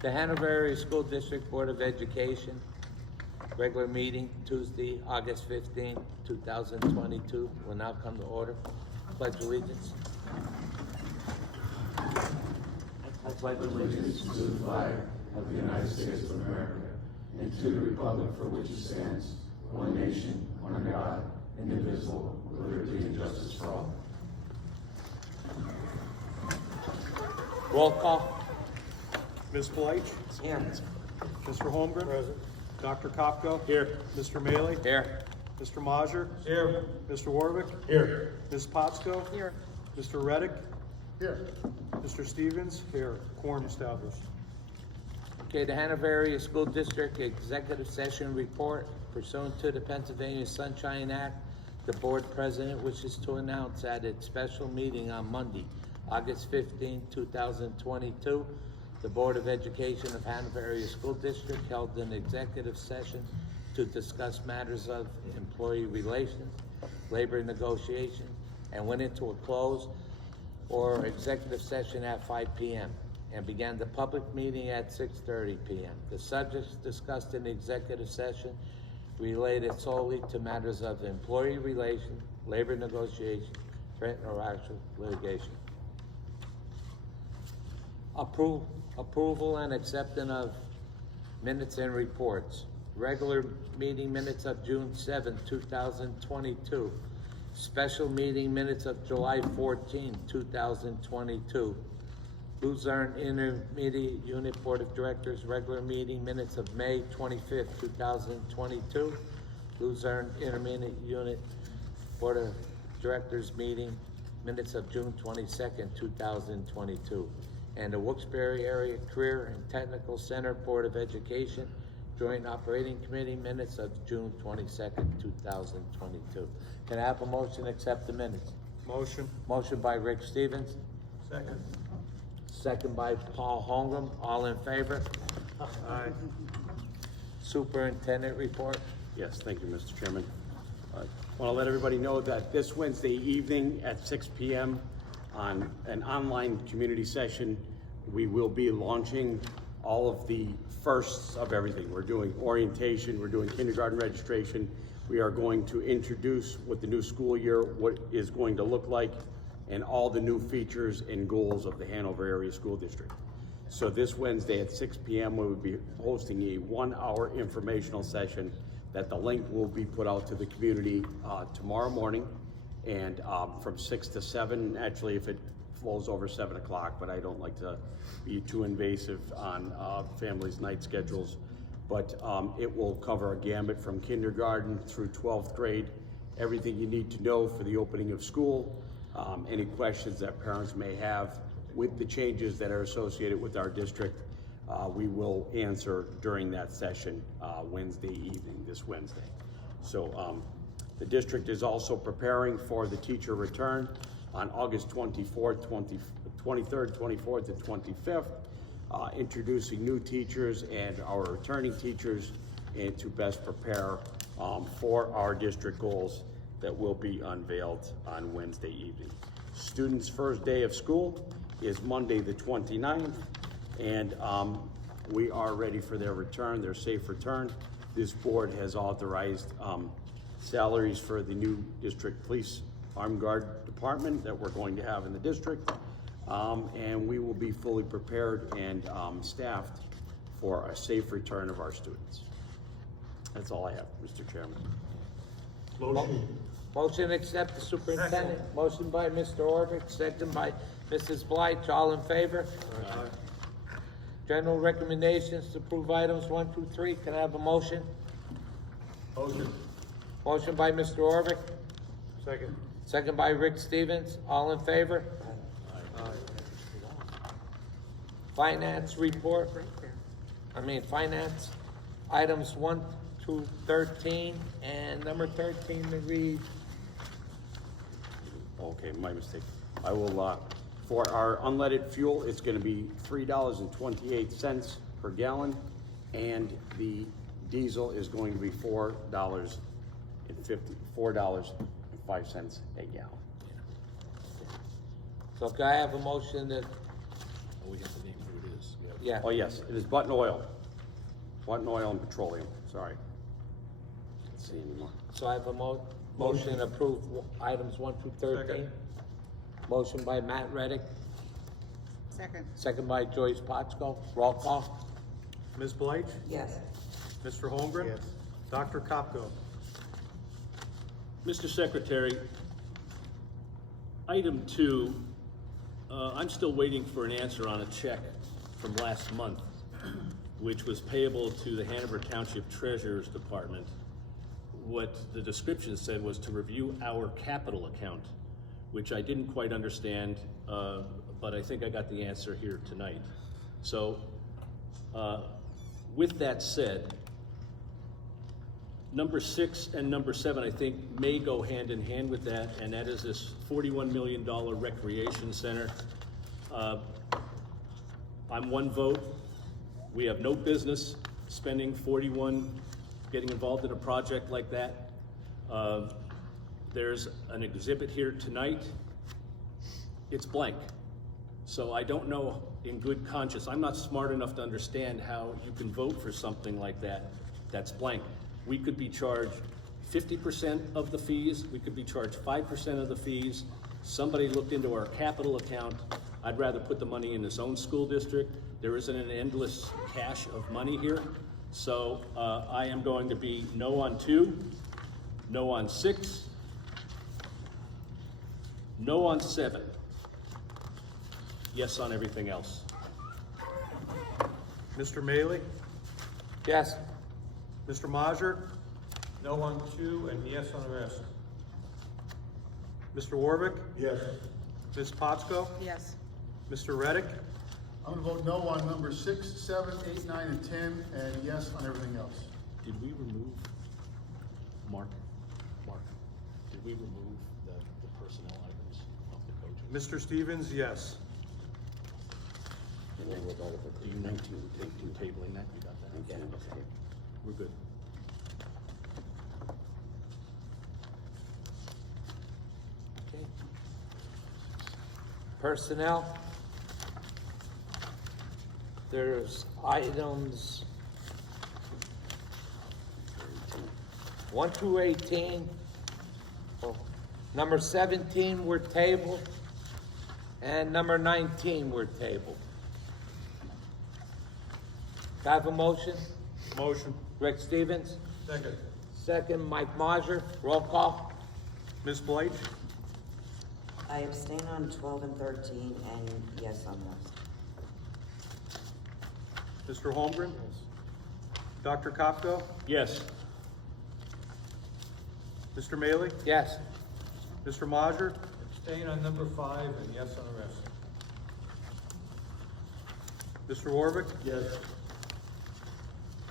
The Hanover Area School District Board of Education, regular meeting Tuesday, August 15, 2022, will now come to order. Pledge allegiance. I pledge allegiance to the flag of the United States of America and to the republic for which it stands, one nation, under God, indivisible, with liberty and justice for all. Roll call. Ms. Bleich? Here. Mr. Holmgren? Present. Dr. Kopko? Here. Mr. Maley? Here. Mr. Mazur? Here. Mr. Warwick? Here. Ms. Potsko? Here. Mr. Reddick? Here. Mr. Stevens? Here. Quorum established. Okay, the Hanover Area School District Executive Session Report pursuant to the Pennsylvania Sunshine Act. The board president wishes to announce at its special meeting on Monday, August 15, 2022, the Board of Education of Hanover Area School District held an executive session to discuss matters of employee relations, labor negotiations, and went into a closed or executive session at 5 p.m. and began the public meeting at 6:30 p.m. The subjects discussed in the executive session related solely to matters of employee relations, labor negotiation, threatened or actual litigation. Approval and acceptance of minutes and reports. Regular meeting minutes of June 7, 2022. Special meeting minutes of July 14, 2022. Luzerne Intermediate Unit Board of Directors regular meeting minutes of May 25, 2022. Luzerne Intermediate Unit Board of Directors meeting minutes of June 22nd, 2022. And the Wilkes-Barre Area Career and Technical Center Board of Education Joint Operating Committee minutes of June 22nd, 2022. Can I have a motion to accept the minutes? Motion. Motion by Rick Stevens. Second. Second by Paul Holmgren. All in favor? Aye. Superintendent report. Yes, thank you, Mr. Chairman. I want to let everybody know that this Wednesday evening at 6 p.m. on an online community session, we will be launching all of the firsts of everything. We're doing orientation, we're doing kindergarten registration. We are going to introduce what the new school year, what is going to look like, and all the new features and goals of the Hanover Area School District. So this Wednesday at 6 p.m. we will be hosting a 1-hour informational session that the link will be put out to the community tomorrow morning, and from 6 to 7, actually if it flows over 7 o'clock, but I don't like to be too invasive on families' night schedules. But it will cover a gamut from kindergarten through 12th grade, everything you need to know for the opening of school, any questions that parents may have with the changes that are associated with our district, we will answer during that session Wednesday evening, this Wednesday. So the district is also preparing for the teacher return on August 24th, 23rd, 24th, and 25th, introducing new teachers and our returning teachers, and to best prepare for our district goals that will be unveiled on Wednesday evening. Students' first day of school is Monday the 29th, and we are ready for their return, their safe return. This board has authorized salaries for the new district police armed guard department that we're going to have in the district, and we will be fully prepared and staffed for a safe return of our students. That's all I have, Mr. Chairman. Motion to accept the superintendent. Motion by Mr. Orvick, second by Mrs. Bleich. All in favor? Aye. General recommendations to approve items 1 through 3. Can I have a motion? Motion. Motion by Mr. Orvick, Second. second by Rick Stevens. All in favor? Finance report. Finance items 1 through 13, and number 13 to read. Okay, my mistake. I will, for our unleaded fuel, it's gonna be $3.28 per gallon, and the diesel is going to be $4.05 a gallon. So can I have a motion that, We have to name who it is. We have Yeah. Oh, yes, it is Button Oil. Button Oil and Petroleum, sorry. Can't see anymore. So I have a motion to approve items 1 through 13. Second. Motion by Matt Reddick, Second. second by Joyce Potsko. Roll call. Ms. Blythe? Yes. Mr. Holmgren? Yes. Dr. Kopko? Mr. Secretary, item 2, I'm still waiting for an answer on a check from last month, which was payable to the Hanover Township Treasurer's Department. What the description said was to review our capital account, which I didn't quite understand, but I think I got the answer here tonight. So, with that said, number 6 and number 7, I think, may go hand in hand with that, and that is this $41 million recreation center. I'm one vote. We have no business spending 41, getting involved in a project like that. There's an exhibit here tonight. It's blank. So I don't know in good conscience, I'm not smart enough to understand how you can vote for something like that that's blank. We could be charged 50% of the fees, we could be charged 5% of the fees. Somebody looked into our capital account. I'd rather put the money in his own school district. There isn't an endless cache of money here. So I am going to be no on 2, no on 6, no on 7, yes on everything else. Mr. Maley? Yes. Mr. Majer? No on 2 and yes on the rest. Mr. Warwick? Yes. Ms. Potsko? Yes. Mr. Reddick? I'm gonna vote no on number 6, 7, 8, 9, and 10, and yes on everything else. Did we remove, Mark, did we remove the personnel items off the coaches? Mr. Stevens, yes. Do you 19, tabling that, you got that? Yeah. Okay. We're good. Okay. Personnel. There's items 1 through 18. Oh, number 17 were tabled, and number 19 were tabled. Do I have a motion? Motion. Rick Stevens, Second. second Mike Majer. Roll call. Ms. Blythe? I abstain on 12 and 13 and yes on those. Mr. Holmgren? Dr. Kopko? Yes. Mr. Maley? Yes. Mr. Majer? Abstain on number 5 and yes on the rest. Mr. Warwick? Yes.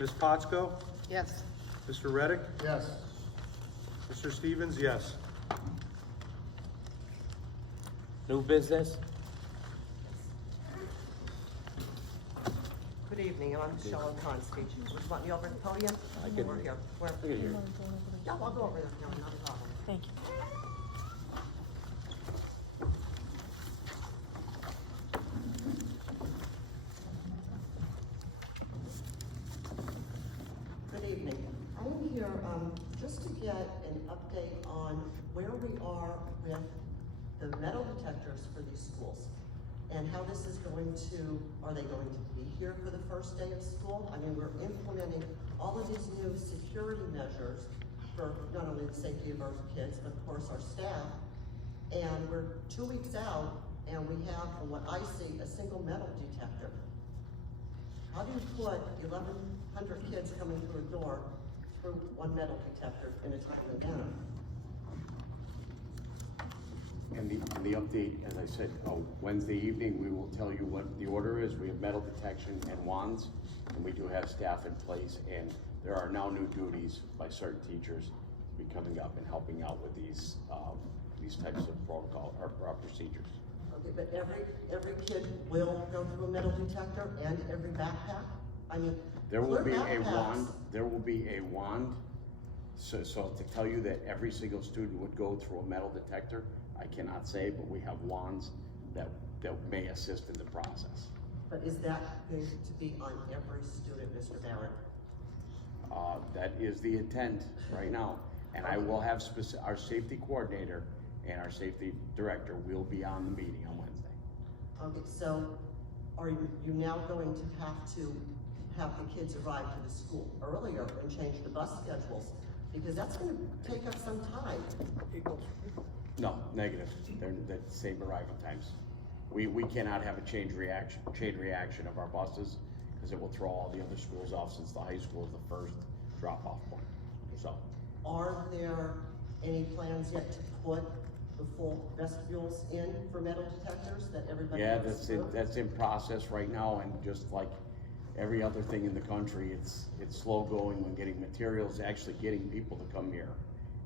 Ms. Potsko? Yes. Mr. Reddick? Yes. Mr. Stevens, yes. New business? Good evening, I'm Michelle O'Konski. Would you want me over at the podium? I can- Or here? Where? Yeah, I'll go over there. No, not a problem. Thank you. Good evening. I am here just to get an update on where we are with the metal detectors for these schools and how this is going to, are they going to be here for the first day of school? I mean, we're implementing all of these new security measures for not only the safety of our kids, but of course our staff. And we're 2 weeks out and we have, from what I see, a single metal detector. How do you put 1,100 kids coming through a door through one metal detector in a timely manner? And the update, as I said, Wednesday evening, we will tell you what the order is. We have metal detection and wands, and we do have staff in place, and there are now new duties by certain teachers to be coming up and helping out with these types of protocol or procedures. Okay, but every kid will go through a metal detector and every backpack? I mean, There will be clear a backpacks- wand, there will be a wand, so to tell you that every single student would go through a metal detector, I cannot say, but we have wands that may assist in the process. But is that going to be on every student, Mr. Barrett? That is the intent right now. And I will have our safety coordinator and our safety director will be on the meeting on Wednesday. Okay, so are you now going to have the kids arrive to the school earlier and change the bus schedules? Because that's gonna take up some time. No, negative. They're the same arrival times. We cannot have a chain reaction of our buses because it will throw all the other schools off since the high school is the first drop-off point. So, Are there any plans yet to put the full vestibules in for metal detectors that everybody yeah, goes through? that's in process right now, and just like every other thing in the country, it's slow going when getting materials. Actually getting people to come here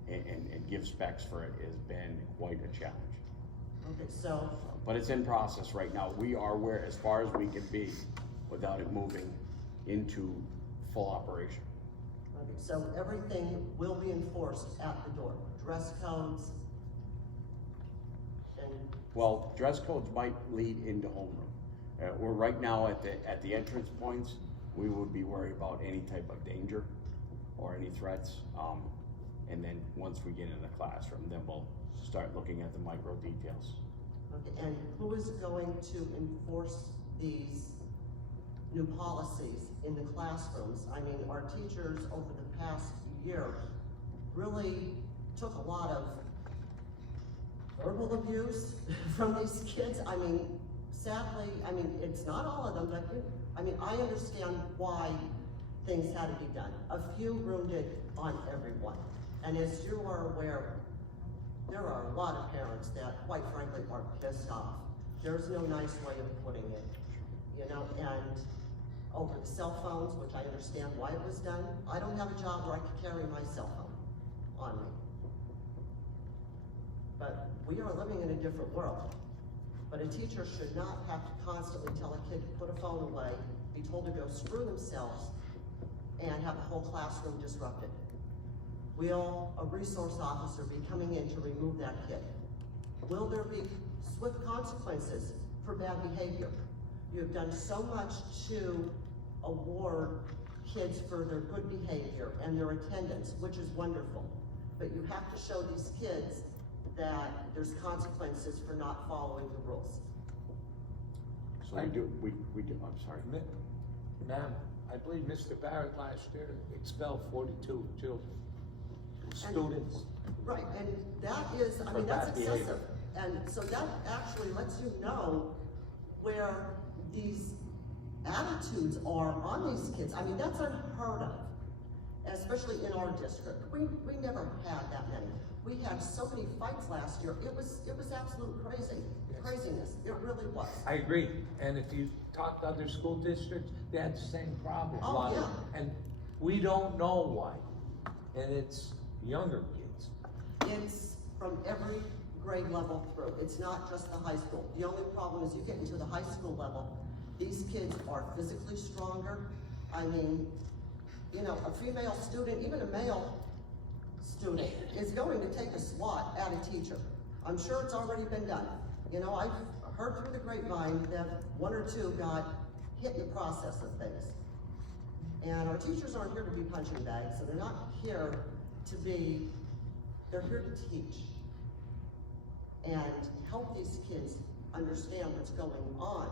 and give specs for it has been quite a challenge. Okay, so, But it's in process right now. We are where, as far as we can be, without it moving into full operation. okay, so everything will be enforced at the door, dress codes and, Well, dress codes might lead into homeroom. We're right now at the entrance points. We would be worried about any type of danger or any threats. And then once we get in the classroom, then we'll start looking at the micro details. okay, and who is going to enforce these new policies in the classrooms? I mean, our teachers over the past year really took a lot of verbal abuse from these kids. I mean, sadly, I mean, it's not all of them, but I understand why things had to be done. A few ruined it on everyone. And as you are aware, there are a lot of parents that, quite frankly, are pissed off. There's no nice way of putting it, you know, and over the cell phones, which I understand why it was done. I don't have a job where I could carry my cell phone on me. But we are living in a different world. But a teacher should not have to constantly tell a kid to put a phone away, be told to go screw themselves, and have the whole classroom disrupted. Will a resource officer be coming in to remove that kid? Will there be swift consequences for bad behavior? You have done so much to award kids for their good behavior and their attendance, which is wonderful. But you have to show these kids that there's consequences for not following the rules. So we do, I'm sorry. Ma'am, I believe Mr. Barrett last year expelled 42 children, students. Right, and that is, I mean, For that's bad behavior. excessive. And so that actually lets you know where these attitudes are on these kids. I mean, that's unheard of, especially in our district. We never had that many. We had so many fights last year. It was absolute craziness. It really was. I agree, and if you talk to other school districts, they had the same problem. Oh, A lot of- yeah. And we don't know why, and it's younger kids. It's from every grade level through. It's not just the high school. The only problem is you get into the high school level, these kids are physically stronger. I mean, you know, a female student, even a male student, is going to take a swat at a teacher. I'm sure it's already been done. You know, I've heard through the grapevine that one or two got hit in the process of things. And our teachers aren't here to be punching bags, so they're not here to be, they're here to teach and help these kids understand what's going on.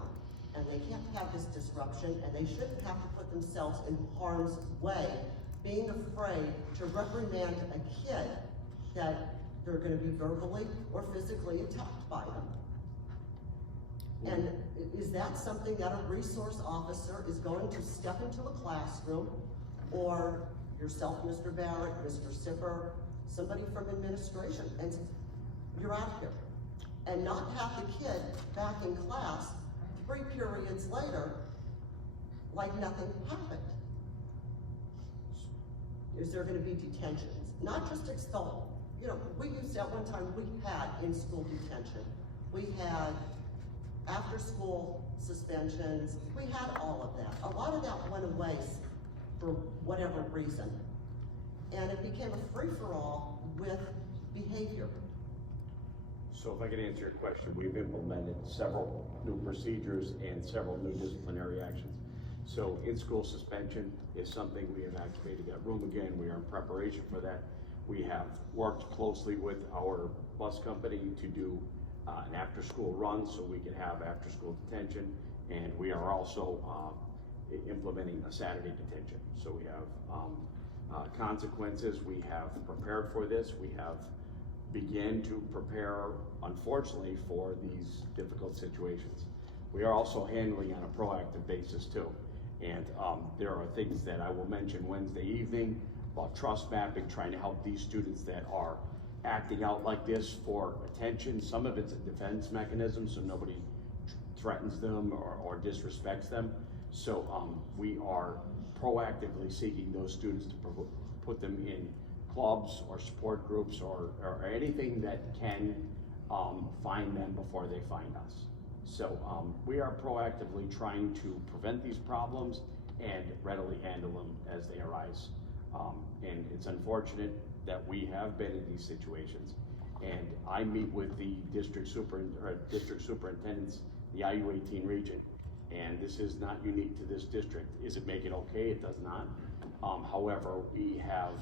And they can't have this disruption, and they shouldn't have to put themselves in harm's way, being afraid to reprimand a kid that they're gonna be verbally or physically attacked by them. And is that something that a resource officer is going to step into a classroom, or yourself, Mr. Barrett, Mr. Sipper, somebody from administration, and you're out of here? And not have the kid back in class 3 periods later, like nothing happened. Is there gonna be detentions? Not just expel, you know, we used to, at one time, we had in-school detention. We had after-school suspensions. We had all of that. A lot of that went away for whatever reason. And it became a free-for-all with behavior. So if I can answer your question, we've implemented several new procedures and several new disciplinary actions. So in-school suspension is something we have activated that room again. We are in preparation for that. We have worked closely with our bus company to do an after-school run so we can have after-school detention. And we are also implementing a Saturday detention. So we have consequences. We have prepared for this. We have began to prepare, unfortunately, for these difficult situations. We are also handling on a proactive basis too. And there are things that I will mention Wednesday evening about trust mapping, trying to help these students that are acting out like this for attention. Some of it's a defense mechanism, so nobody threatens them or disrespects them. So we are proactively seeking those students to put them in clubs or support groups or anything that can find them before they find us. So we are proactively trying to prevent these problems and readily handle them as they arise. And it's unfortunate that we have been in these situations. And I meet with the district superintendents, the IU-18 region, and this is not unique to this district. Is it make it okay? It does not. However, we have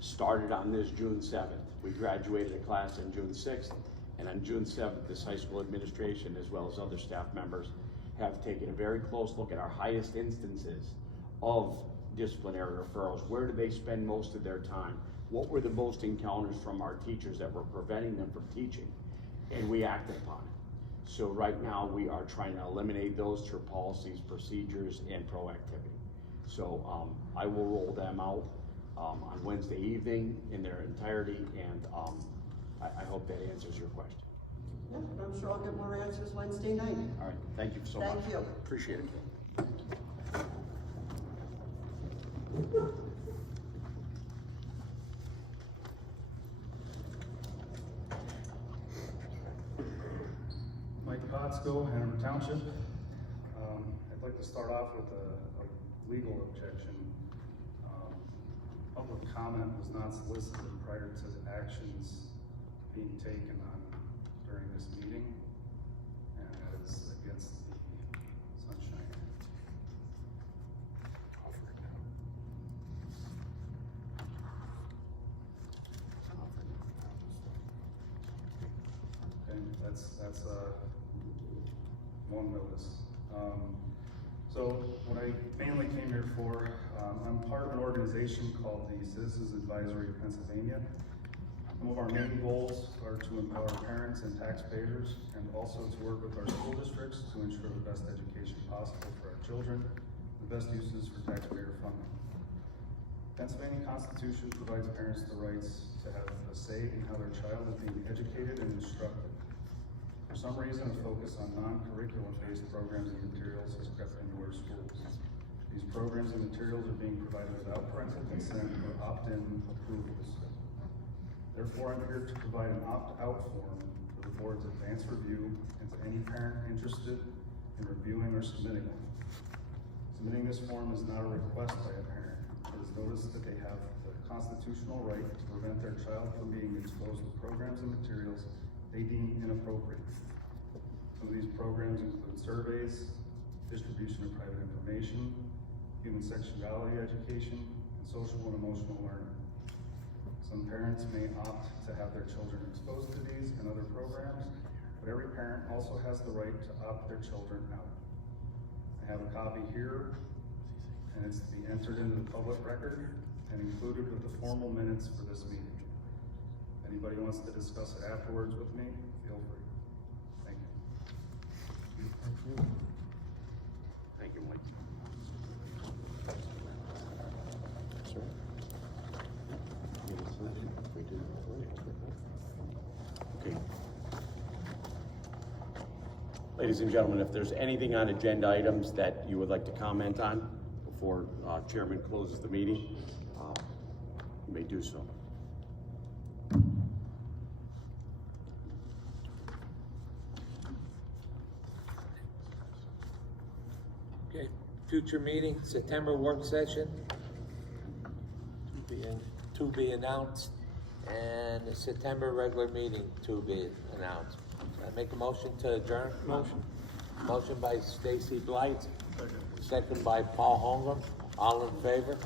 started on this June 7th. We graduated a class on June 6th, and on June 7th, this high school administration, as well as other staff members, have taken a very close look at our highest instances of disciplinary referrals. Where do they spend most of their time? What were the most encounters from our teachers that were preventing them from teaching? And we acted upon it. So right now, we are trying to eliminate those through policies, procedures, and proactivity. So I will roll them out on Wednesday evening in their entirety, and I hope that answers your question. Yep, I'm sure I'll get more answers Wednesday night. All right, thank you so much. Thank you. Appreciate it. Mike Potsko, Hanover Township. I'd like to start off with a legal objection. Public comment was not solicited prior to the actions being taken on during this meeting, and that is against the Sunshine Act. Okay, that's one notice. So what I mainly came here for, I'm part of an organization called the Citizens Advisory of Pennsylvania. Some of our main goals are to empower parents and taxpayers, and also to work with our school districts to ensure the best education possible for our children, the best uses for taxpayer funding. Pennsylvania Constitution provides parents the rights to have a say in how their child is being educated and instructed. For some reason, a focus on non-curriculum-based programs and materials has crept into our schools. These programs and materials are being provided without parental consent or opt-in approvals. Therefore, I'm here to provide an opt-out form for the board's advanced review and to any parent interested in reviewing or submitting one. Submitting this form is not a request by a parent. It is notice that they have the constitutional right to prevent their child from being exposed to programs and materials they deem inappropriate. Some of these programs include surveys, distribution of private information, human sexuality education, and social and emotional learning. Some parents may opt to have their children exposed to these and other programs, but every parent also has the right to opt their children out. I have a copy here, and it's to be entered into the public record and included with the formal minutes for this meeting. If anybody wants to discuss it afterwards with me, feel free. Thank you. Thank you, Mike. Okay. Ladies and gentlemen, if there's anything on agenda items that you would like to comment on before Chairman closes the meeting, you may do so. Okay, future meeting, September work session. To be announced, and the September regular meeting to be announced. I make a motion to adjourn? Motion. Motion by Stacy Blight, second by Paul Holmgren. All in favor?